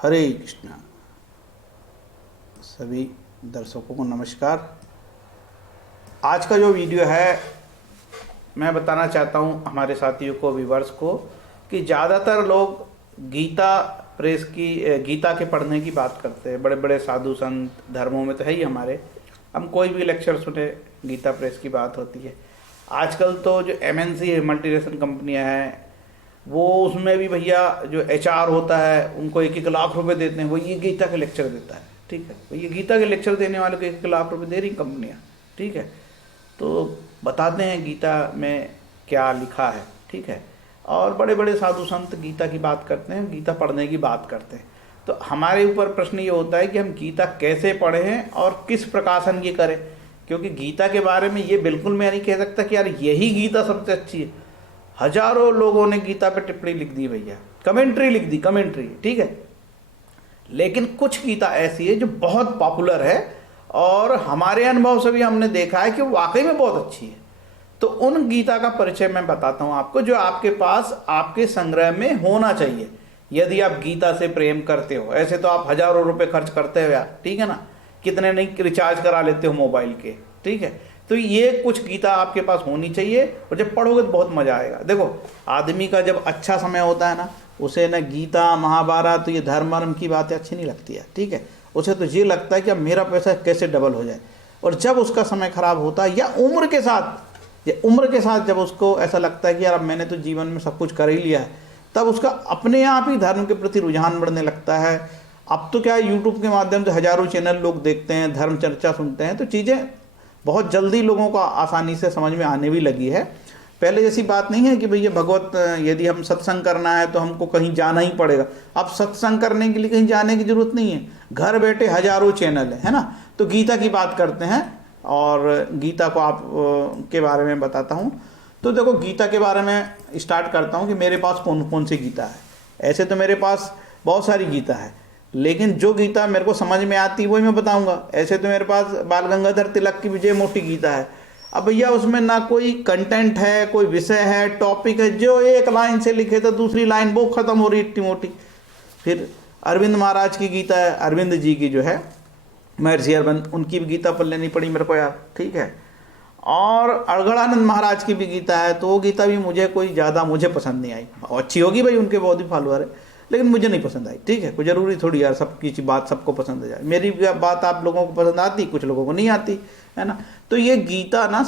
हरे कृष्ण। सभी दर्शकों को नमस्कार। आज का जो वीडियो है मैं बताना चाहता हूँ हमारे साथियों को, व्यूवर्स को, कि ज़्यादातर लोग गीता प्रेस की गीता के पढ़ने की बात करते हैं। बड़े बड़े साधु संत धर्मों में तो है ही हमारे, हम कोई भी लेक्चर सुने गीता प्रेस की बात होती है। आजकल तो जो MNC मल्टीनेशनल कंपनियां हैं वो उसमें भी भैया जो HR होता है उनको 1-1 लाख रुपए देते हैं, वो ये गीता के लेक्चर देता है। ठीक है, तो ये गीता के लेक्चर देने वाले को 1-1 लाख रुपए दे रही कंपनियां। ठीक है, तो बताते हैं गीता में क्या लिखा है। ठीक है, और बड़े बड़े साधु संत गीता की बात करते हैं, गीता पढ़ने की बात करते हैं। तो हमारे ऊपर प्रश्न ये होता है कि हम गीता कैसे पढ़ें और किस प्रकाशन की करें, क्योंकि गीता के बारे में ये बिल्कुल मैं नहीं कह सकता कि यार यही गीता सबसे अच्छी है। हजारों लोगों ने गीता पे टिप्पणी लिख दी भैया, कमेंट्री लिख दी, कमेंट्री। ठीक है, लेकिन कुछ गीता ऐसी है जो बहुत पॉपुलर है और हमारे अनुभव से भी हमने देखा है कि वाकई में बहुत अच्छी है। तो उन गीता का परिचय मैं बताता हूं आपको, जो आपके पास आपके संग्रह में होना चाहिए यदि आप गीता से प्रेम करते हो। ऐसे तो आप हजारों रुपए खर्च करते हो यार, ठीक है ना, कितने नहीं रिचार्ज करा लेते हो मोबाइल के। ठीक है, तो ये कुछ गीता आपके पास होनी चाहिए और जब पढ़ोगे तो बहुत मजा आएगा। देखो, आदमी का जब अच्छा समय होता है ना, उसे ना गीता महाभारत तो ये धर्म वर्म की बातें अच्छी नहीं लगती है। ठीक है, उसे तो ये लगता है कि अब मेरा पैसा कैसे डबल हो जाए। और जब उसका समय खराब होता है या उम्र के साथ जब उसको ऐसा लगता है कि यार अब मैंने तो जीवन में सब कुछ कर ही लिया है, तब उसका अपने आप ही धर्म के प्रति रुझान बढ़ने लगता है। अब तो क्या यूट्यूब के माध्यम से हजारों चैनल लोग देखते हैं, धर्म चर्चा सुनते हैं, तो चीज़ें बहुत जल्दी लोगों को आसानी से समझ में आने भी लगी है। पहले जैसी बात नहीं है कि भैया भगवत यदि हम सत्संग करना है तो हमको कहीं जाना ही पड़ेगा। अब सत्संग करने के लिए कहीं जाने की जरूरत नहीं है, घर बैठे हजारों चैनल है ना। तो गीता की बात करते हैं और गीता को आप के बारे में बताता हूँ। तो देखो, गीता के बारे में स्टार्ट करता हूँ कि मेरे पास कौन कौन सी गीता है। ऐसे तो मेरे पास बहुत सारी गीता है, लेकिन जो गीता मेरे को समझ में आती वही मैं बताऊंगा। ऐसे तो मेरे पास बाल गंगाधर तिलक की विजय मोटी गीता है। अब भैया उसमें ना कोई कंटेंट है, कोई विषय है, टॉपिक है, जो एक लाइन से लिखे तो दूसरी लाइन वो खत्म हो रही इतनी मोटी। फिर अरविंद महाराज की गीता है, अरविंद जी की जो है महर्षि अरविंद, उनकी भी गीता पढ़ लेनी पड़ी मेरे को यार। ठीक है, और अड़गड़ानंद महाराज की भी गीता है, तो वो गीता भी मुझे कोई ज़्यादा मुझे पसंद नहीं आई। अच्छी होगी भाई, उनके बहुत ही फॉलोअर है, लेकिन मुझे नहीं पसंद आई। ठीक है, कोई ज़रूरी थोड़ी यार सबकी बात सबको पसंद आ जाए। मेरी बात आप लोगों को पसंद आती, कुछ लोगों को नहीं आती, है ना। तो ये गीता ना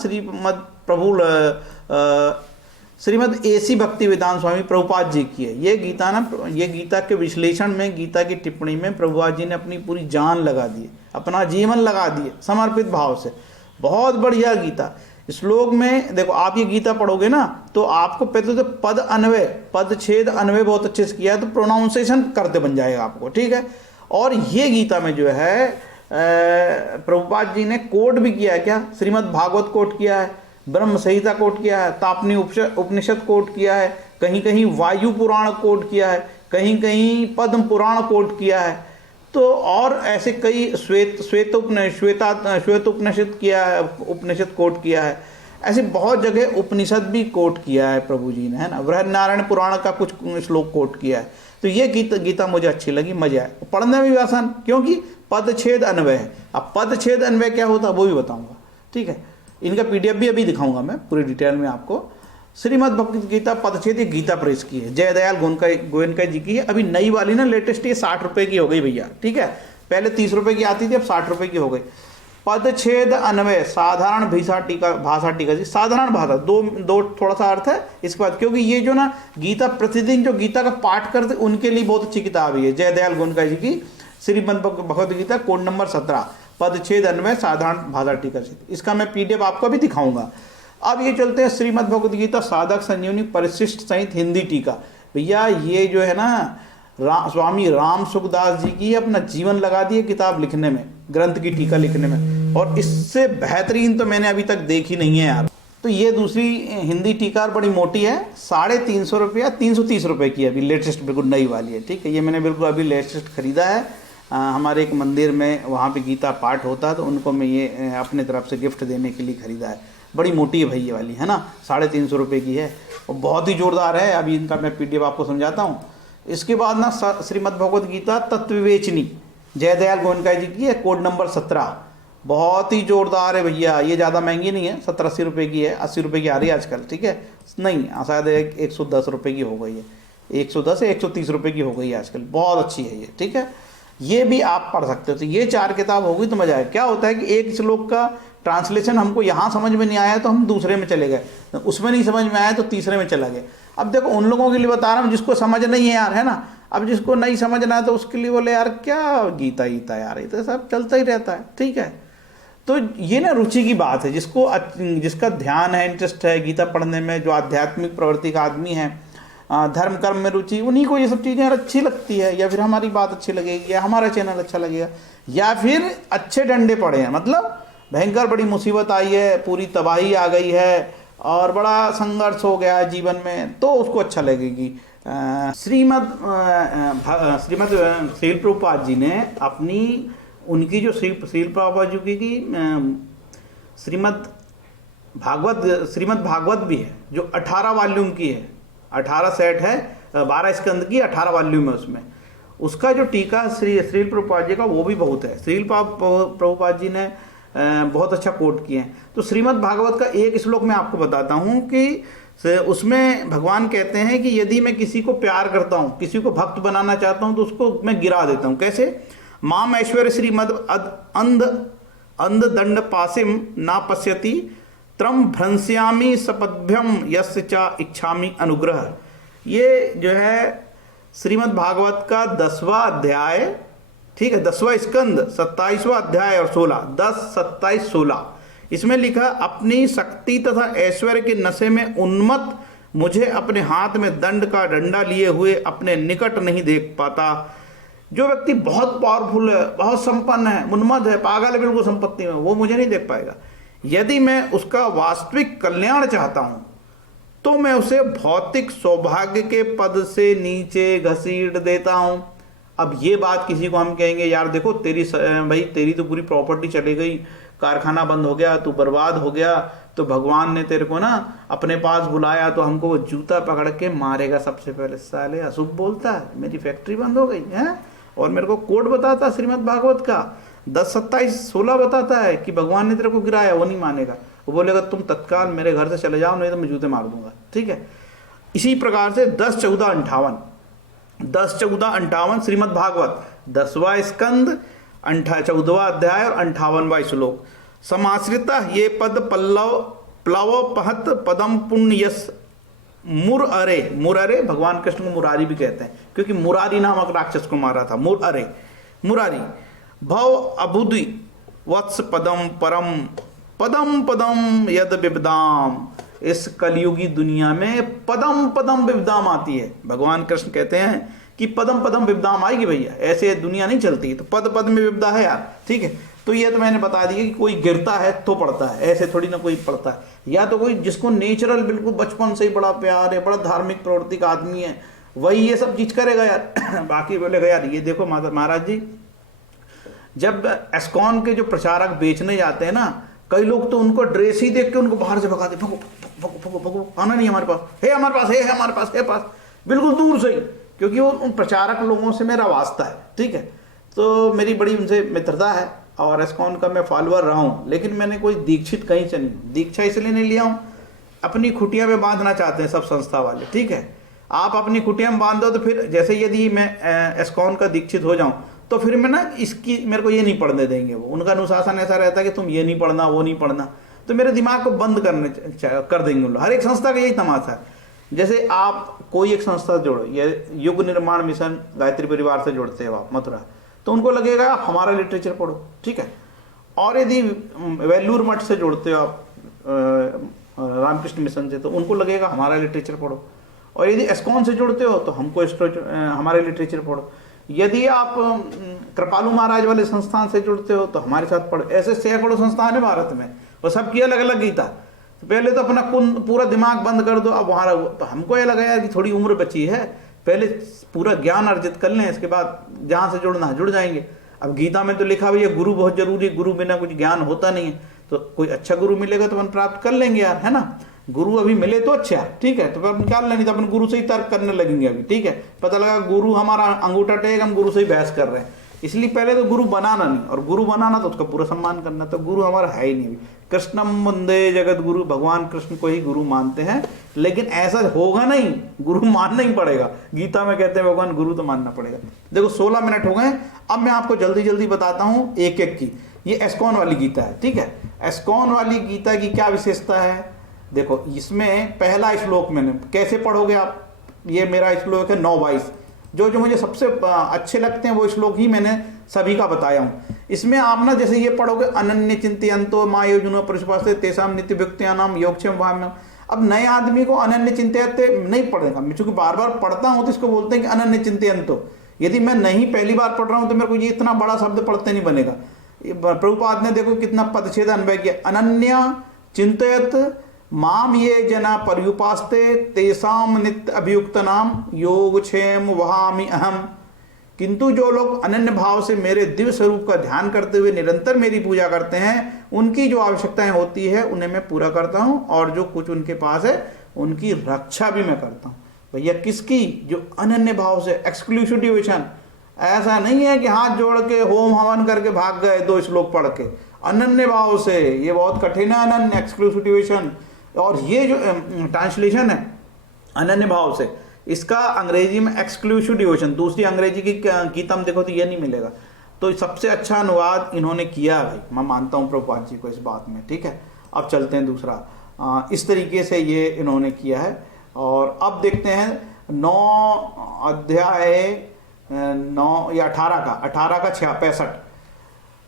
श्रीमद AC भक्तिवेदांत स्वामी प्रभुपाद जी की है। ये गीता ना, ये गीता के विश्लेषण में, गीता की टिप्पणी में प्रभुपाद जी ने अपनी पूरी जान लगा दी, अपना जीवन लगा दिए समर्पित भाव से। बहुत बढ़िया गीता। श्लोक में देखो, आप ये गीता पढ़ोगे ना तो आपको पहले तो पद अन्वय, पद छेद अन्वय बहुत अच्छे से किया है, तो प्रोनाउंसिएशन करते बन जाएगा आपको। ठीक है, और ये गीता में जो है प्रभुपाद जी ने कोट भी किया है। क्या? श्रीमद् भागवत कोट किया है, ब्रह्म संहिता कोट किया है, तापनी उपनिषद कोट किया है, कहीं कहीं वायु पुराण कोट किया है, कहीं कहीं पद्म पुराण कोट किया है। तो और ऐसे कई श्वेत उपनिषद किया है, उपनिषद कोट किया है। ऐसे बहुत जगह उपनिषद भी कोट किया है प्रभु जी ने, है ना। बृहन्नारायण पुराण का कुछ श्लोक कोट किया है। तो ये गीता मुझे अच्छी लगी, मजा आया पढ़ने में भी आसान, क्योंकि पदछेद अन्वय है। अब पदछेद अन्वय क्या होता है वो भी बताऊंगा। ठीक है, इनका PDF भी अभी दिखाऊंगा मैं पूरी डिटेल में आपको। श्रीमद् भगवद गीता पदछेद ये गीता प्रेस की है, जयदयाल गोयनका जी की है। अभी नई वाली ना लेटेस्ट ये 60 रुपए की हो गई भैया। ठीक है, पहले 30 रुपए की आती थी, अब 60 रुपए की हो गई। पदछेद अन्वय साधारण भाषा टीका जी, साधारण भाषा, दो थोड़ा सा अर्थ है इसके बाद, क्योंकि ये जो ना गीता प्रतिदिन जो गीता का पाठ करते उनके लिए बहुत अच्छी किताब है जयदयाल गोयनका जी की श्रीमद् भगवद गीता, कोड नंबर 17, पदछेद अन्वय साधारण भाषा टीका। इसका मैं PDF आपको भी दिखाऊंगा। अब ये चलते हैं श्रीमद् भगवद गीता साधक संजीवनी परिशिष्ट सहित हिंदी टीका। भैया ये जो है ना स्वामी राम सुखदास जी की अपना जीवन लगा दिए किताब लिखने में, ग्रंथ की टीका लिखने में, और इससे बेहतरीन तो मैंने अभी तक देखी नहीं है यार। तो ये दूसरी हिंदी टीका बड़ी मोटी है, 350 रुपया, 330 रुपये की अभी लेटेस्ट बिल्कुल नई वाली है। ठीक है, ये मैंने बिल्कुल अभी लेटेस्ट खरीदा है। हमारे एक मंदिर में वहाँ पे गीता पाठ होता है, तो उनको मैं ये अपने तरफ से गिफ्ट देने के लिए खरीदा है। बड़ी मोटी है भाई ये वाली, है ना, 350 रुपये की है और बहुत ही जोरदार है। अभी इनका मैं PDF आपको समझाता हूँ। इसके बाद ना श्रीमद् भगवद गीता तत्व विवेचनी जयदयाल गोयनका जी की है, कोड नंबर 17, बहुत ही जोरदार है भैया। ये ज़्यादा महंगी नहीं है, 70-80 रुपये की है, 80 रुपये की आ रही है आजकल, ठीक है। नहीं, शायद 110 रुपये की हो गई है, 110 या 130 रुपये की हो गई है आजकल, बहुत अच्छी है ये, ठीक है। ये भी आप पढ़ सकते हो। तो ये 4 किताब होगी तो मजा आए। क्या होता है कि एक श्लोक का ट्रांसलेशन हमको यहाँ समझ में नहीं आया तो हम दूसरे में चले गए, उसमें नहीं समझ में आया तो तीसरे में चला गए। अब देखो उन लोगों के लिए बता रहा हूँ जिसको समझ नहीं है यार, है ना। अब जिसको नहीं समझना है तो उसके लिए बोले यार क्या गीता गीता यार, ये तो सब चलता ही रहता है, ठीक है। तो ये ना रुचि की बात है, जिसका ध्यान है, इंटरेस्ट है गीता पढ़ने में, जो आध्यात्मिक प्रवृत्ति का आदमी है, धर्म कर्म में रुचि, उन्हीं को ये सब चीज़ें यार अच्छी लगती है, या फिर हमारी बात अच्छी लगेगी, या हमारा चैनल अच्छा लगेगा, या फिर अच्छे डंडे पड़े हैं, मतलब भयंकर बड़ी मुसीबत आई है, पूरी तबाही आ गई है और बड़ा संघर्ष हो गया है जीवन में, तो उसको अच्छा लगेगी। श्रील प्रभुपाद जी ने अपनी उनकी जो श्रील प्रभुपाद जी की श्रीमद् भागवत भी है, जो 18 वॉल्यूम की है, 18 सेट है, 12 स्कंद की, 18 वॉल्यूम है उसमें। उसका जो टीका श्रील प्रभुपाद जी का वो भी बहुत है। श्रील प्रभुपाद जी ने बहुत अच्छा कोट किए हैं। तो श्रीमद् भागवत का एक श्लोक मैं आपको बताता हूँ कि उसमें भगवान कहते हैं कि यदि मैं किसी को प्यार करता हूँ, किसी को भक्त बनाना चाहता हूँ, तो उसको मैं गिरा देता हूँ। कैसे? माम ऐश्वर्य श्रीमद अंध दंड पासिम ना पश्यति त्रम भ्रंस्यामी सपद्भ्यम यस्य चा इच्छामि अनुग्रह। ये जो है श्रीमद् भागवत का 10वां अध्याय, ठीक है, 10वां स्कंद 27वां अध्याय और 16, 10, 27, 16, इसमें लिखा अपनी शक्ति तथा ऐश्वर्य के नशे में उन्मत्त मुझे अपने हाथ में दंड का डंडा लिए हुए अपने निकट नहीं देख पाता। जो व्यक्ति बहुत पावरफुल है, बहुत संपन्न है, उन्मत्त है, पागल है बिल्कुल संपत्ति में, वो मुझे नहीं देख पाएगा। यदि मैं उसका वास्तविक कल्याण चाहता हूं तो मैं उसे भौतिक सौभाग्य के पद से नीचे घसीट देता हूं। अब ये बात किसी को हम कहेंगे यार देखो तेरी तो पूरी प्रॉपर्टी चली गई, कारखाना बंद हो गया, तू बर्बाद हो गया, तो भगवान ने तेरे को ना अपने पास बुलाया तो हमको वो जूता पकड़ के मारेगा सबसे पहले। साले अशुभ बोलता है, मेरी फैक्ट्री बंद हो गई है, और मेरे को कोड बताता है श्रीमद् भागवत का 10, 27, 16 बताता है कि भगवान ने तेरे को गिराया, वो नहीं मानेगा। वो बोलेगा तुम तत्काल मेरे घर से चले जाओ, नहीं तो मैं जूते मार दूंगा, ठीक है। इसी प्रकार से 10, 14, 58 श्रीमद् भागवत 10वां स्कंद 14वां अध्याय और 58वां श्लोक। समाश्रिता ये पद प्लव पहत पदम पुण्य यस मुरअरे, भगवान कृष्ण को मुरारी भी कहते हैं क्योंकि मुरारी नामक राक्षस को मारा था। मुरारी भव अबुद्धि वत्स पदम परम पदम यद विपदाम। इस कलयुगी दुनिया में पदम विपदाम आती है। भगवान कृष्ण कहते हैं कि पदम विपदाम आएगी भैया, ऐसे दुनिया नहीं चलती। तो पद में विपदा है यार, ठीक है। तो ये तो मैंने बता दिया कि कोई गिरता है तो पड़ता है, ऐसे थोड़ी ना कोई पड़ता है। या तो कोई जिसको नेचुरल बिल्कुल बचपन से ही बड़ा प्यार है, बड़ा धार्मिक प्रवृत्ति का आदमी है, वही ये सब चीज करेगा यार। बाकी बोलेगा यार ये देखो महाराज जी, जब एस्कॉन के जो प्रचारक बेचने जाते हैं ना, कई लोग तो उनको ड्रेस ही देख के उनको बाहर से भगा दे, भगो आना नहीं हमारे पास, है हमारे पास है पास, बिल्कुल दूर से ही, क्योंकि वो उन प्रचारक लोगों से मेरा वास्ता है, ठीक है। तो मेरी बड़ी उनसे मित्रता है और एस्कॉन का मैं फॉलोअर रहा हूँ, लेकिन मैंने कोई दीक्षित कहीं से नहीं, दीक्षा इसलिए नहीं लिया हूँ, अपनी खुटिया में बांधना चाहते हैं सब संस्था वाले, ठीक है। आप अपनी खुटिया में बांध दो तो फिर जैसे यदि मैं एस्कॉन का दीक्षित हो जाऊँ तो फिर मैं ना इसकी मेरे को ये नहीं पढ़ने देंगे। वो उनका अनुशासन ऐसा रहता है कि तुम ये नहीं पढ़ना, वो नहीं पढ़ना, तो मेरे दिमाग को बंद कर देंगे उन लोग। हर एक संस्था का यही तमाशा है। जैसे आप कोई एक संस्था जोड़ो, ये युग निर्माण मिशन गायत्री परिवार से जुड़ते हो आप मथुरा, तो उनको लगेगा आप हमारा लिटरेचर पढ़ो, ठीक है। और यदि वेल्लूर मठ से जुड़ते हो आप रामकृष्ण मिशन से, तो उनको लगेगा हमारा लिटरेचर पढ़ो। और यदि एस्कॉन से जुड़ते हो तो हमको हमारे लिटरेचर पढ़ो। यदि आप कृपालू महाराज वाले संस्थान से जुड़ते हो तो हमारे साथ पढ़ो। ऐसे सैकड़ों संस्थान है भारत में, वो सबकी अलग अलग गीता। तो पहले तो अपना पूरा दिमाग बंद कर दो। अब वहाँ तो हमको ये लगा यार कि थोड़ी उम्र बची है, पहले पूरा ज्ञान अर्जित कर लें, इसके बाद जहाँ से जुड़ना है जुड़ जाएंगे। अब गीता में तो लिखा हुआ है गुरु बहुत जरूरी, गुरु बिना कुछ ज्ञान होता नहीं है। तो कोई अच्छा गुरु मिलेगा तो अपन प्राप्त कर लेंगे यार, है ना। गुरु अभी मिले तो अच्छा, ठीक है, तो फिर अपन क्या लेंगे, तो अपन गुरु से ही तर्क करने लगेंगे अभी, ठीक है। पता लगा गुरु हमारा अंगूठा टेक, हम गुरु से ही बहस कर रहे हैं। इसलिए पहले तो गुरु बनाना नहीं, और गुरु बनाना तो उसका पूरा सम्मान करना। तो गुरु हमारा है ही नहीं अभी। कृष्णम वंदे जगत गुरु, भगवान कृष्ण को ही गुरु मानते हैं, लेकिन ऐसा होगा नहीं, गुरु मानना ही पड़ेगा। गीता में कहते हैं भगवान गुरु तो मानना पड़ेगा। देखो 16 मिनट हो गए, अब मैं आपको जल्दी जल्दी बताता हूँ एक एक की। ये एस्कॉन वाली गीता है, ठीक है। एस्कॉन वाली गीता की क्या विशेषता है, देखो इसमें पहला श्लोक मैंने कैसे पढ़ोगे आप, ये मेरा श्लोक है 9:22। जो जो मुझे सबसे अच्छे लगते हैं वो श्लोक ही मैंने सभी का बताया हूँ। इसमें आप ना जैसे ये पढ़ोगे, अनन्य चिंतयन्तो मां योजनो परिशुपास्ते तेषां नित्य भुक्त्यानां योगक्षेम वाहम्यम। अब नए आदमी को अनन्य चिंतयते नहीं पढ़ेगा, मैं चूंकि बार बार पढ़ता हूँ तो इसको बोलते हैं कि अनन्य चिंतयन्तो। यदि मैं नहीं पहली बार पढ़ रहा हूँ तो मेरे को ये इतना बड़ा शब्द पढ़ते नहीं बनेगा। प्रभुपाद ने देखो कितना पदच्छेद अन्वय किया, अनन्या चिंतयत माम ये जना पर्युपास्ते तेसाम नित्य अभियुक्त नाम योगक्षेम वहामि अहम। किंतु जो लोग अनन्य भाव से मेरे दिव्य स्वरूप का ध्यान करते हुए निरंतर मेरी पूजा करते हैं, उनकी जो आवश्यकताएं होती है उन्हें मैं पूरा करता हूं, और जो कुछ उनके पास है उनकी रक्षा भी मैं करता हूं। भैया किसकी, जो अनन्य भाव से, एक्सक्लूसिव डिवोशन। ऐसा नहीं है कि हाथ जोड़ के होम हवन करके भाग गए 2 श्लोक पढ़ के, अनन्य भाव से। ये बहुत कठिन है अनन्य, एक्सक्लूसिव डिवोशन। और ये जो ट्रांसलेशन है अनन्य भाव से, इसका अंग्रेजी में एक्सक्लूसिव डिवोशन, दूसरी अंग्रेजी की गीता में देखो तो ये नहीं मिलेगा। तो सबसे अच्छा अनुवाद इन्होंने किया है भाई, मैं मानता हूँ प्रभुपाद जी को इस बात में, ठीक है। अब चलते हैं दूसरा, इस तरीके से ये इन्होंने किया है। और अब देखते हैं 9 अध्याय 9 या 18 का 65।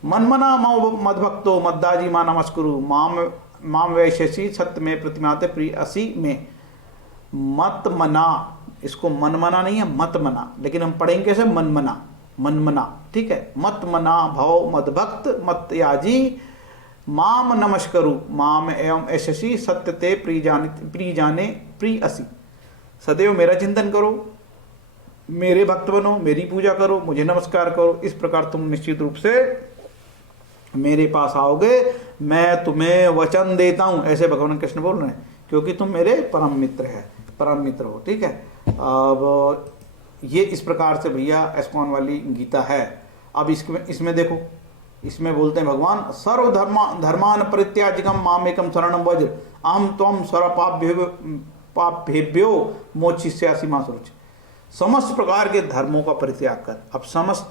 मनमना मदभक्तो मद्दाजी मा नमस्कुरु माम वैश्यसी सत्य में प्रतिमाते प्रिय असी में। मत मना, इसको मन मना नहीं है, मत मना, लेकिन हम पढ़ेंगे कैसे, मन मना, मन मना, ठीक है। मत मना भव मदभक्त मत याजी माम नमस्करु माम एवं यशसी सत्य ते प्रिय जाने प्रिय असी। सदैव मेरा चिंतन करो, मेरे भक्त बनो, मेरी पूजा करो, मुझे नमस्कार करो। इस प्रकार तुम निश्चित रूप से मेरे पास आओगे, मैं तुम्हें वचन देता हूं, ऐसे भगवान कृष्ण बोल रहे हैं, क्योंकि तुम मेरे परम मित्र है, परम मित्र हो, ठीक है। अब ये इस प्रकार से भैया एस्कॉन वाली गीता है। अब इसमें देखो, इसमें बोलते हैं भगवान, सर्व धर्मान परित्याजकम मामेकम शरणम व्रज अहम त्वं सर्व पापेभ्यो मोक्षयिष्यासि मा शुचि। समस्त प्रकार के धर्मों का परित्याग कर। अब समस्त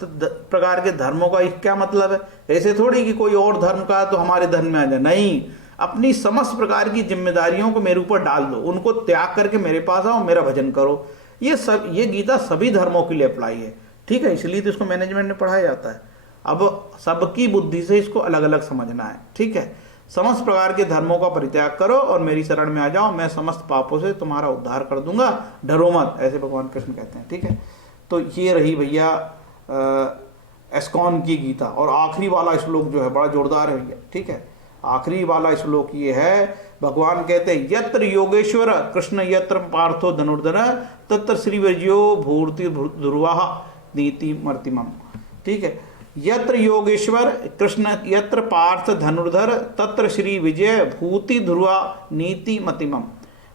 प्रकार के धर्मों का क्या मतलब है, ऐसे थोड़ी कि कोई और धर्म का तो हमारे धर्म में आ जाए, नहीं। अपनी समस्त प्रकार की जिम्मेदारियों को मेरे ऊपर डाल दो, उनको त्याग करके मेरे पास आओ, मेरा भजन करो। ये गीता सभी धर्मों के लिए अप्लाई है, ठीक है। इसलिए तो इसको मैनेजमेंट में पढ़ाया जाता है। अब सबकी बुद्धि से इसको अलग अलग समझना है, ठीक है। समस्त प्रकार के धर्मों का परित्याग करो और मेरी शरण में आ जाओ, मैं समस्त पापों से तुम्हारा उद्धार कर दूंगा, डरो मत, ऐसे भगवान कृष्ण कहते हैं, ठीक है। तो ये रही भैया एस्कॉन की गीता। और आखिरी वाला श्लोक जो है बड़ा जोरदार है भैया, ठीक है। आखिरी वाला श्लोक ये है, भगवान कहते हैं, यत्र योगेश्वर कृष्ण यत्र पार्थो धनुर्धर तत्र श्री विजयो भूर्ति ध्रुवा नीति मर्तिमम, ठीक है। यत्र योगेश्वर कृष्ण यत्र पार्थ धनुर्धर तत्र श्री विजय भूति ध्रुवा नीति मतिमम।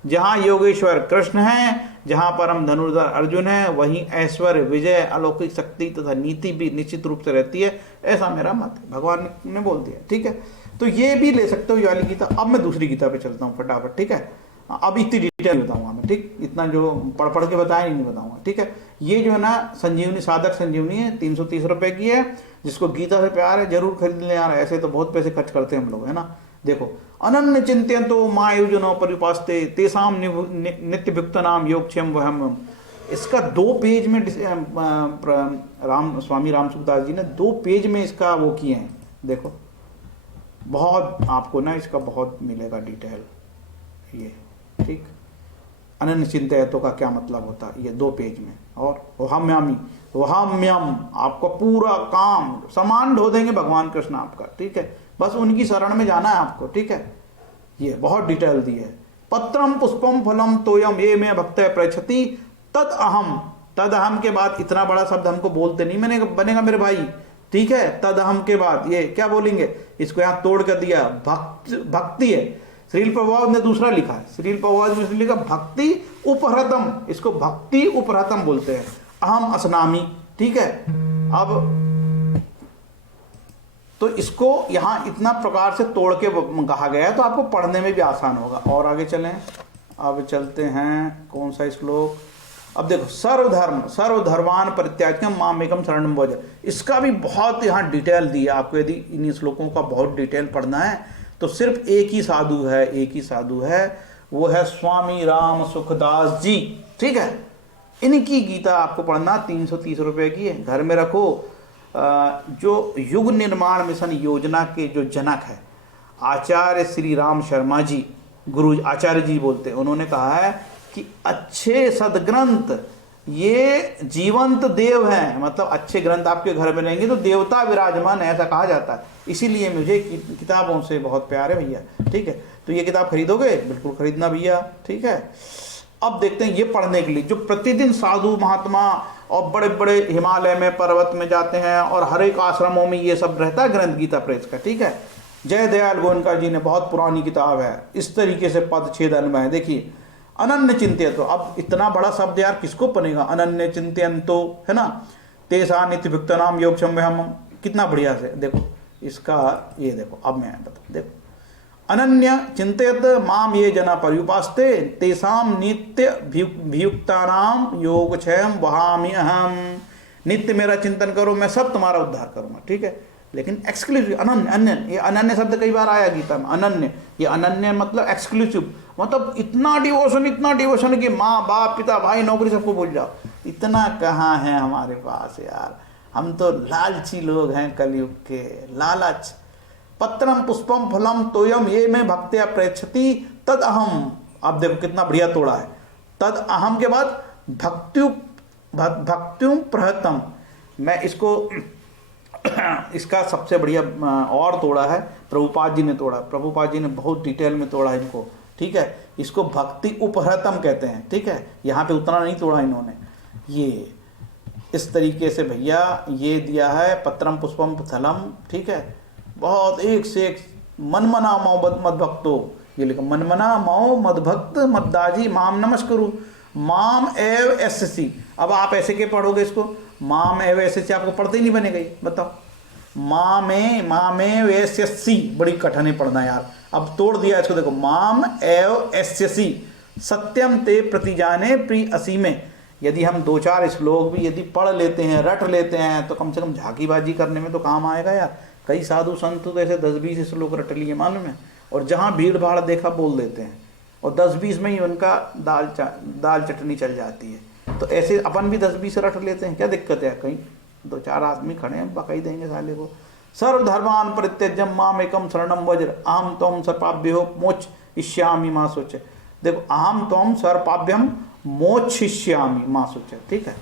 जहाँ योगेश्वर कृष्ण है, जहाँ परम धनुर्धर अर्जुन है, वहीं ऐश्वर्य, विजय, अलौकिक शक्ति तथा नीति भी निश्चित रूप से रहती है, ऐसा मेरा मत है, भगवान ने बोल दिया, ठीक है। तो ये भी ले सकते हो ये वाली गीता। अब मैं दूसरी गीता पे चलता हूँ फटाफट, ठीक है। अब इतनी डिटेल नहीं बताऊंगा मैं, ठीक, इतना जो पढ़ के बताया नहीं बताऊंगा, ठीक है। ये जो है ना संजीवनी, साधक संजीवनी है, 330 रुपए की है। जिसको गीता से प्यार है जरूर खरीद लें यार, ऐसे तो बहुत पैसे खर्च करते हैं हम लोग, है ना। देखो, अनन्य चिंतयन्तो मां योजनो पर्युपास्ते तेषां नित्य भुक्तानां योगक्षेम वहम। इसका 2 पेज में स्वामी राम सुखदास जी ने 2 पेज में इसका वो किए हैं। देखो, बहुत आपको ना इसका बहुत मिलेगा डिटेल, ये, ठीक। अनन्य चिंतयतो का क्या मतलब होता है, ये 2 पेज में। और वहाम्यम, आपका पूरा काम समान ढो देंगे भगवान कृष्ण आपका, ठीक है। बस उनकी शरण में जाना है आपको, ठीक है। ये बहुत डिटेल दी है। पत्रम पुष्पम फलम तोयम ये में भक्त प्रयच्छति तद अहम के बाद इतना बड़ा शब्द हमको बोलते नहीं बनेगा मेरे भाई, ठीक है। तद अहम के बाद ये क्या बोलेंगे, इसको यहाँ तोड़ कर दिया, भक्ति है। श्रील प्रभुपाद ने दूसरा लिखा है, श्रील प्रभुपाद ने लिखा भक्ति उपहृतम, इसको भक्ति उपहृतम बोलते हैं, अहम असनामी, ठीक है। अब तो इसको यहाँ इतना प्रकार से तोड़ के कहा गया है तो आपको पढ़ने में भी आसान होगा। और आगे चलें, अब चलते हैं कौन सा श्लोक, अब देखो सर्वधर्मान परित्याज्य मामेकम शरणम व्रज, इसका भी बहुत यहाँ डिटेल दिया आपको। यदि इन श्लोकों का बहुत डिटेल पढ़ना है तो सिर्फ एक ही साधु है, वो है स्वामी राम सुखदास जी, ठीक है। इनकी गीता आपको पढ़ना 330 रुपये की है, घर में रखो। जो युग निर्माण मिशन योजना के जो जनक है आचार्य श्री राम शर्मा जी, गुरु आचार्य जी बोलते हैं, उन्होंने कहा है कि अच्छे सदग्रंथ ये जीवंत देव हैं, मतलब अच्छे ग्रंथ आपके घर में रहेंगे तो देवता विराजमान, ऐसा कहा जाता है। इसीलिए मुझे किताबों से बहुत प्यार है भैया, ठीक है। तो ये किताब खरीदोगे, बिल्कुल खरीदना भैया, ठीक है। अब देखते हैं ये पढ़ने के लिए जो प्रतिदिन साधु महात्मा और बड़े बड़े हिमालय में पर्वत में जाते हैं और हर एक आश्रमों में ये सब रहता है ग्रंथ गीता प्रेस का, ठीक है। जय दयाल गोयनका जी ने, बहुत पुरानी किताब है, इस तरीके से पद छेदन में है। देखिए अनन्य चिंत्य, अब इतना बड़ा शब्द यार किसको पढ़ेगा, अनन्य चिंतन तो है ना, तेसा नित्य भुक्त नाम योग हम, कितना बढ़िया से देखो इसका, ये देखो अब मैं बताऊँ, देखो अनन्य चिंतित माम ये जना पर्युपास्ते तेसाम नित्य भियुक्तानाम योगक्षेम वहामि अहम, नित्य मेरा चिंतन करो मैं सब तुम्हारा उद्धार करूंगा, ठीक है। लेकिन एक्सक्लूसिव अनन्य, अन्य, ये अनन्य शब्द कई बार आया गीता में, अनन्य, ये अनन्य मतलब एक्सक्लूसिव, मतलब इतना डिवोशन कि माँ बाप पिता भाई नौकरी सबको भूल जाओ, इतना कहाँ है हमारे पास यार। हम तो लालची लोग हैं, कलयुग के लालच। पत्रम पुष्पम फलम तोयम ये में भक्त्या प्रेक्षति तद अहम, अब देखो कितना बढ़िया तोड़ा है, तद अहम के बाद भक्त्युम प्रहतम, मैं इसको इसका सबसे बढ़िया और तोड़ा है प्रभुपाद जी ने तोड़ा, प्रभुपाद जी ने बहुत डिटेल में तोड़ा इनको, ठीक है। इसको भक्ति उपहृतम कहते हैं, ठीक है। यहाँ पे उतना नहीं तोड़ा इन्होंने, ये इस तरीके से भैया ये दिया है, पत्रम पुष्पम फलम, ठीक है। बहुत एक से एक मनमना मौ मद भक्तो, ये लिखा मनमना मौ मद भक्त मद्दाजी माम नमस्करु माम एव एससी। अब आप ऐसे के पढ़ोगे इसको, माम एव एससी आपको पढ़ते ही नहीं बनेगा, बताओ। माम एव एससी बड़ी कठिन है पढ़ना यार, अब तोड़ दिया इसको, देखो माम एव एससी सत्यम ते प्रतिजाने प्रिय असीमे। यदि हम 2-4 श्लोक भी यदि पढ़ लेते हैं, रट लेते हैं, तो कम से कम झांकीबाजी करने में तो काम आएगा यार। कई साधु संत तो ऐसे 10-20 श्लोक रट लिए मालूम है, और जहाँ भीड़ भाड़ देखा बोल देते हैं, और 10-20 में ही उनका दाल चटनी चल जाती है। तो ऐसे अपन भी 10-20 रट लेते हैं, क्या दिक्कत है। कहीं 2-4 आदमी खड़े हैं, बकाई देंगे साले को। सर्वधर्मान परित्यज्यम माम एकम शरणम व्रज अहम त्वं सर्वपाभ्यो मोक्षयिष्यामि मा शुच। देखो अहम त्वं सर्वपाभ्यम मोक्षयिष्यामि मा शुच, ठीक है।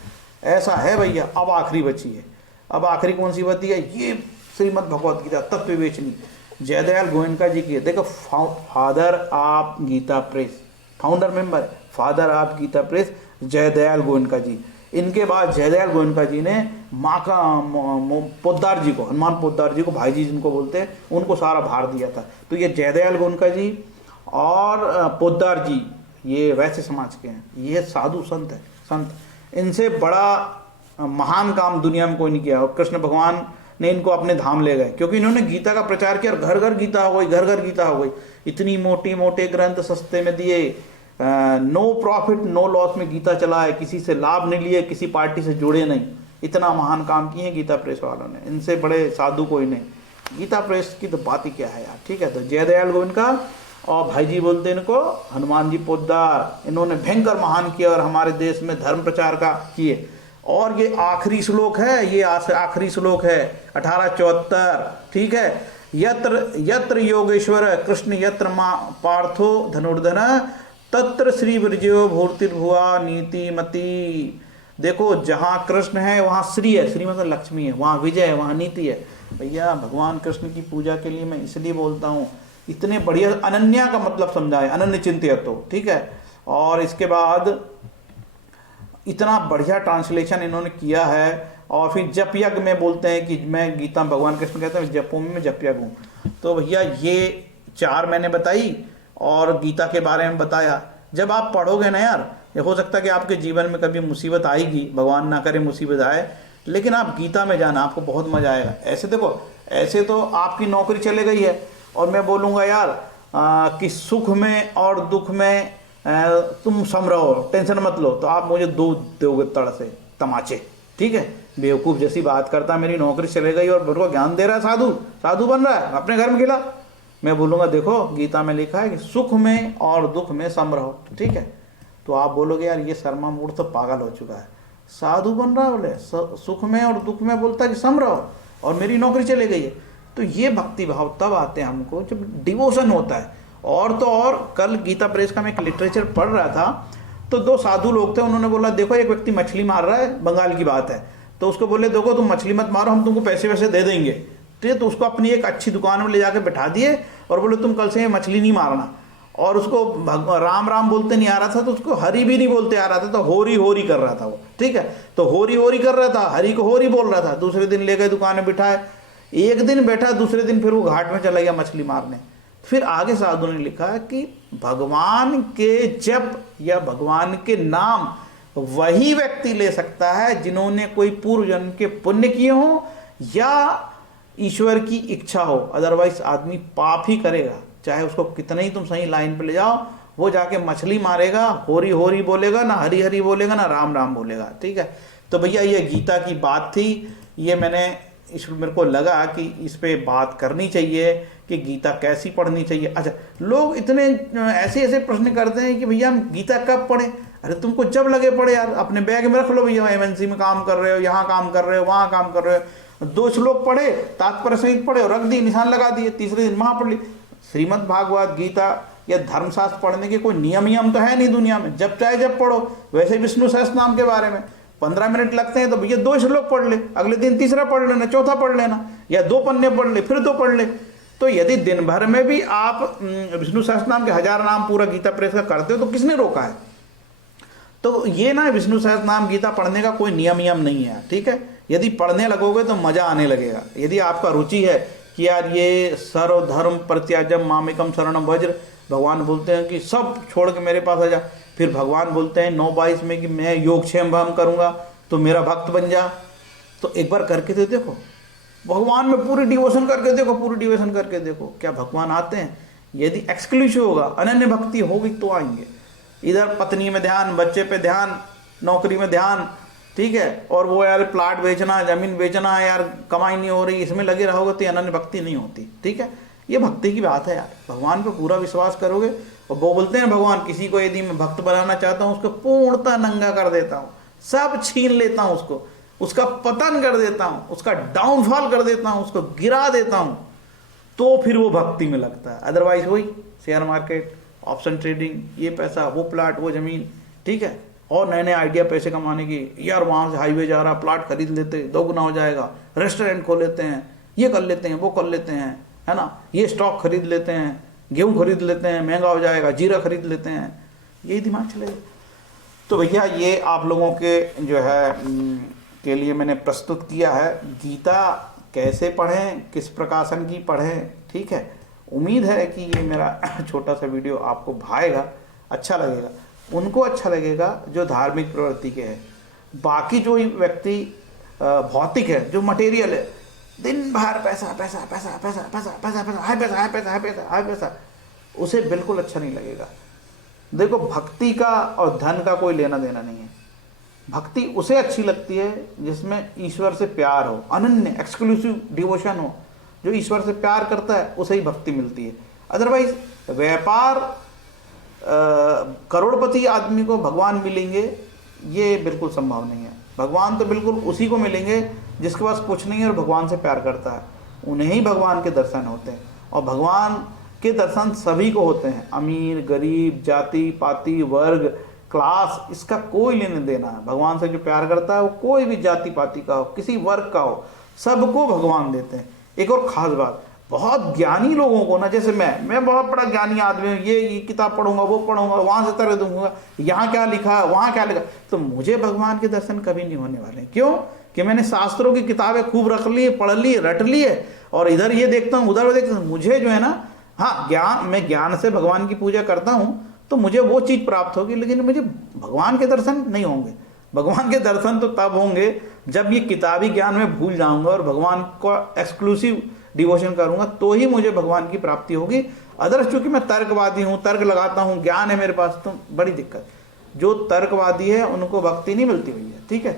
ऐसा है भैया। अब आखिरी बची है, अब आखिरी कौन सी बची है, ये श्रीमद् भगवद गीता तत्व विवेचनी जयदयाल गोयनका जी की है। देखो father of Gita Press, founder member है father of Gita Press Jaydayal Goyanka ji. इनके बाद जयदयाल गोयनका जी ने माँ का पोद्दार जी को, हनुमान पोद्दार जी को, भाई जी जिनको बोलते हैं, उनको सारा भार दिया था। तो ये जयदयाल गोयनका जी और पोद्दार जी ये वैसे समाज के हैं, ये साधु संत है, संत। इनसे बड़ा महान काम दुनिया में कोई नहीं किया। और कृष्ण भगवान ने इनको अपने धाम ले गए, क्योंकि इन्होंने गीता का प्रचार किया और घर घर गीता हो गई, घर घर गीता हो गई। इतनी मोटी मोटे ग्रंथ सस्ते में दिए, नो प्रॉफिट नो लॉस में गीता चला है, किसी से लाभ नहीं लिए, किसी पार्टी से जुड़े नहीं। इतना महान काम किए गीता प्रेस वालों ने, इनसे बड़े साधु कोई नहीं। गीता प्रेस की तो बात ही क्या है यार, ठीक है। तो जयदयाल गोयनका और भाई जी बोलते हैं इनको हनुमान जी पोद्दार, इन्होंने भयंकर महान किया और हमारे देश में धर्म प्रचार का किए। और ये आखिरी श्लोक है, ये आखिरी श्लोक है 1874, ठीक है। यत्र यत्र योगेश्वर कृष्ण यत्र पार्थो धनुर्धन तत्र श्री विरजयो भूर्तिर्भुआ नीति मति। देखो जहाँ कृष्ण है वहाँ श्री है, श्री मतलब लक्ष्मी है, वहाँ विजय है, वहाँ नीति है। भैया भगवान कृष्ण की पूजा के लिए मैं इसलिए बोलता हूँ, इतने बढ़िया अनन्या का मतलब समझाए, अनन्य चिंत्य तो, ठीक है। और इसके बाद इतना बढ़िया ट्रांसलेशन इन्होंने किया है। और फिर जप यज्ञ में बोलते हैं कि मैं गीता भगवान कृष्ण कहते हैं जपों में जप यज्ञ हूँ। तो भैया ये 4 मैंने बताई, और गीता के बारे में बताया। जब आप पढ़ोगे ना यार, ये हो सकता है कि आपके जीवन में कभी मुसीबत आएगी, भगवान ना करे मुसीबत आए, लेकिन आप गीता में जाना, आपको बहुत मजा आएगा। ऐसे देखो, ऐसे तो आपकी नौकरी चले गई है और मैं बोलूँगा यार कि सुख में और दुख में तुम सम रहो, टेंशन मत लो, तो आप मुझे दूध दोगे तड़ से तमाचे, ठीक है। बेवकूफ़ जैसी बात करता, मेरी नौकरी चले गई और मेरे को ज्ञान दे रहा है, साधु साधु बन रहा है, अपने घर में खिला। मैं बोलूँगा देखो गीता में लिखा है कि सुख में और दुख में सम रहो, ठीक है। तो आप बोलोगे यार ये शर्मा मूड तो पागल हो चुका है, साधु बन रहा बोले सुख में और दुख में बोलता है कि सम रहो, और मेरी नौकरी चले गई है। तो ये भक्ति भाव तब आते हैं हमको जब डिवोशन होता है। और तो और कल गीता प्रेस का मैं एक लिटरेचर पढ़ रहा था, तो दो साधु लोग थे, उन्होंने बोला देखो एक व्यक्ति मछली मार रहा है, बंगाल की बात है, तो उसको बोले देखो तुम मछली मत मारो, हम तुमको पैसे वैसे दे देंगे, ठीक है। तो उसको अपनी एक अच्छी दुकान में ले जाकर बैठा दिए और बोले तुम कल से ये मछली नहीं मारना। और उसको राम राम बोलते नहीं आ रहा था, तो उसको हरि भी नहीं बोलते आ रहा था, तो होरी होरी कर रहा था वो, ठीक है। तो होरी होरी कर रहा था, हरि को होरी बोल रहा था। दूसरे दिन ले गए दुकान में बिठाए, एक दिन बैठा, दूसरे दिन फिर वो घाट में चला गया मछली मारने। फिर आगे साधु ने लिखा कि भगवान के जप या भगवान के नाम वही व्यक्ति ले सकता है जिन्होंने कोई पूर्व जन्म के पुण्य किए हो या ईश्वर की इच्छा हो, अदरवाइज आदमी पाप ही करेगा। चाहे उसको कितना ही तुम सही लाइन पे ले जाओ, वो जाके मछली मारेगा, होरी होरी बोलेगा, ना हरी हरी बोलेगा, ना राम राम बोलेगा, ठीक है। तो भैया ये गीता की बात थी, ये मैंने मेरे को लगा कि इस पे बात करनी चाहिए कि गीता कैसी पढ़नी चाहिए। अच्छा, लोग इतने ऐसे ऐसे प्रश्न करते हैं कि भैया हम गीता कब पढ़ें। अरे तुमको जब लगे पढ़े यार, अपने बैग में रख लो भैया, एमएनसी में काम कर रहे हो, यहाँ काम कर रहे हो, वहाँ काम कर रहे हो, 2 श्लोक पढ़े, तात्पर्य सहित पढ़े और रख दी, निशान लगा दिए, तीसरे दिन वहाँ पढ़ ली। श्रीमद् भागवत गीता या धर्मशास्त्र पढ़ने के कोई नियम तो है नहीं दुनिया में, जब चाहे जब पढ़ो। वैसे विष्णु सहस्त्र नाम के बारे में 15 मिनट लगते हैं, तो भैया 2 श्लोक पढ़ ले, अगले दिन तीसरा पढ़ लेना, चौथा पढ़ लेना, या 2 पन्ने पढ़ ले, फिर 2 पढ़ ले। तो यदि दिन भर में भी आप विष्णु सहस्त्र नाम के 1000 नाम पूरा गीता प्रेस का करते हो तो किसने रोका है। तो ये ना विष्णु सहस्त्र नाम गीता पढ़ने का कोई नियम नहीं है, ठीक है। यदि पढ़ने लगोगे तो मजा आने लगेगा। यदि आपका रुचि है कि यार ये सर्वधर्म परित्याज्यम मामेकम शरणम भज, भगवान बोलते हैं कि सब छोड़ के मेरे पास आ जा, फिर भगवान बोलते हैं 9:22 में कि मैं योगक्षेम भाव करूँगा, तो मेरा भक्त बन जा। तो एक बार करके तो देखो, भगवान में पूरी डिवोशन करके देखो, पूरी डिवोशन करके देखो, क्या भगवान आते हैं। यदि एक्सक्लूसिव होगा, अनन्य भक्ति होगी तो आएंगे। इधर पत्नी में ध्यान, बच्चे पे ध्यान, नौकरी में ध्यान, ठीक है, और वो यार प्लाट बेचना, जमीन बेचना, यार कमाई नहीं हो रही, इसमें लगे रहोगे तो अनन्य भक्ति नहीं होती, ठीक है। ये भक्ति की बात है यार, भगवान पे पूरा विश्वास करोगे। और वो बोलते हैं भगवान किसी को यदि मैं भक्त बनाना चाहता हूँ उसको पूर्णतः नंगा कर देता हूँ, सब छीन लेता हूँ उसको, उसका पतन कर देता हूँ, उसका डाउनफॉल कर देता हूँ, उसको गिरा देता हूँ, तो फिर वो भक्ति में लगता है। अदरवाइज वही शेयर मार्केट, ऑप्शन ट्रेडिंग, ये पैसा, वो प्लाट, वो जमीन, ठीक है, और नए नए आइडिया पैसे कमाने की, यार वहाँ से हाईवे जा रहा, प्लाट खरीद लेते, 2 गुना हो जाएगा, रेस्टोरेंट खोल लेते हैं, ये कर लेते हैं, वो कर लेते हैं, है ना, ये स्टॉक खरीद लेते हैं, गेहूँ खरीद लेते हैं, महंगा हो जाएगा, जीरा खरीद लेते हैं, यही दिमाग चलेगा। तो भैया ये आप लोगों के जो है के लिए मैंने प्रस्तुत किया है, गीता कैसे पढ़ें, किस प्रकाशन की पढ़ें, ठीक है। उम्मीद है कि ये मेरा छोटा सा वीडियो आपको भाएगा, अच्छा लगेगा। उनको अच्छा लगेगा जो धार्मिक प्रवृत्ति के हैं। बाकी जो व्यक्ति भौतिक है, जो मटेरियल है, दिन भर पैसा पैसा पैसा पैसा पैसा पैसा पैसा हाय पैसा हाय पैसा हाय पैसा हाय पैसा, उसे बिल्कुल अच्छा नहीं लगेगा। देखो भक्ति का और धन का कोई लेना देना नहीं है। भक्ति उसे अच्छी लगती है जिसमें ईश्वर से प्यार हो, अनन्य एक्सक्लूसिव डिवोशन हो। जो ईश्वर से प्यार करता है उसे ही भक्ति मिलती है। अदरवाइज व्यापार करोड़पति आदमी को भगवान मिलेंगे ये बिल्कुल संभव नहीं है। भगवान तो बिल्कुल उसी को मिलेंगे जिसके पास कुछ नहीं है और भगवान से प्यार करता है, उन्हें ही भगवान के दर्शन होते हैं। और भगवान के दर्शन सभी को होते हैं, अमीर गरीब, जाति पाति वर्ग क्लास, इसका कोई लेने देना है। भगवान से जो प्यार करता है वो कोई भी जाति पाति का हो, किसी वर्ग का हो, सबको भगवान देते हैं। एक और खास बात, बहुत ज्ञानी लोगों को ना, जैसे मैं बहुत बड़ा ज्ञानी आदमी हूँ, ये किताब पढ़ूंगा, वो पढ़ूंगा, वहाँ से तरह दूंगा, यहाँ क्या लिखा है, वहाँ क्या लिखा, तो मुझे भगवान के दर्शन कभी नहीं होने वाले। क्यों कि मैंने शास्त्रों की किताबें खूब रख ली, पढ़ ली, रट ली है, और इधर ये देखता हूँ, उधर देखता हूँ। मुझे जो है ना हाँ, मैं ज्ञान से भगवान की पूजा करता हूँ तो मुझे वो चीज़ प्राप्त होगी, लेकिन मुझे भगवान के दर्शन नहीं होंगे। भगवान के दर्शन तो तब होंगे जब ये किताबी ज्ञान में भूल जाऊंगा और भगवान को एक्सक्लूसिव डिवोशन करूंगा, तो ही मुझे भगवान की प्राप्ति होगी। अदरस चूंकि मैं तर्कवादी हूँ, तर्क लगाता हूँ, ज्ञान है मेरे पास, तो बड़ी दिक्कत। जो तर्कवादी है उनको भक्ति नहीं मिलती भैया, ठीक है।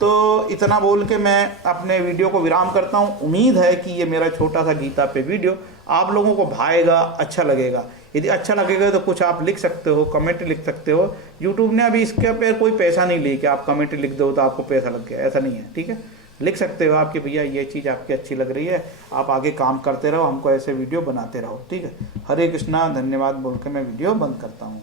तो इतना बोल के मैं अपने वीडियो को विराम करता हूँ। उम्मीद है कि ये मेरा छोटा सा गीता पे वीडियो आप लोगों को भाएगा, अच्छा लगेगा। यदि अच्छा लगेगा तो कुछ आप लिख सकते हो, कमेंट लिख सकते हो। यूट्यूब ने अभी इसके पे कोई पैसा नहीं ली कि आप कमेंट लिख दो तो आपको पैसा लग गया, ऐसा नहीं है, ठीक है। लिख सकते हो आपके भैया ये चीज़ आपकी अच्छी लग रही है, आप आगे काम करते रहो, हमको ऐसे वीडियो बनाते रहो, ठीक है। हरे कृष्णा, धन्यवाद बोल के मैं वीडियो बंद करता हूँ।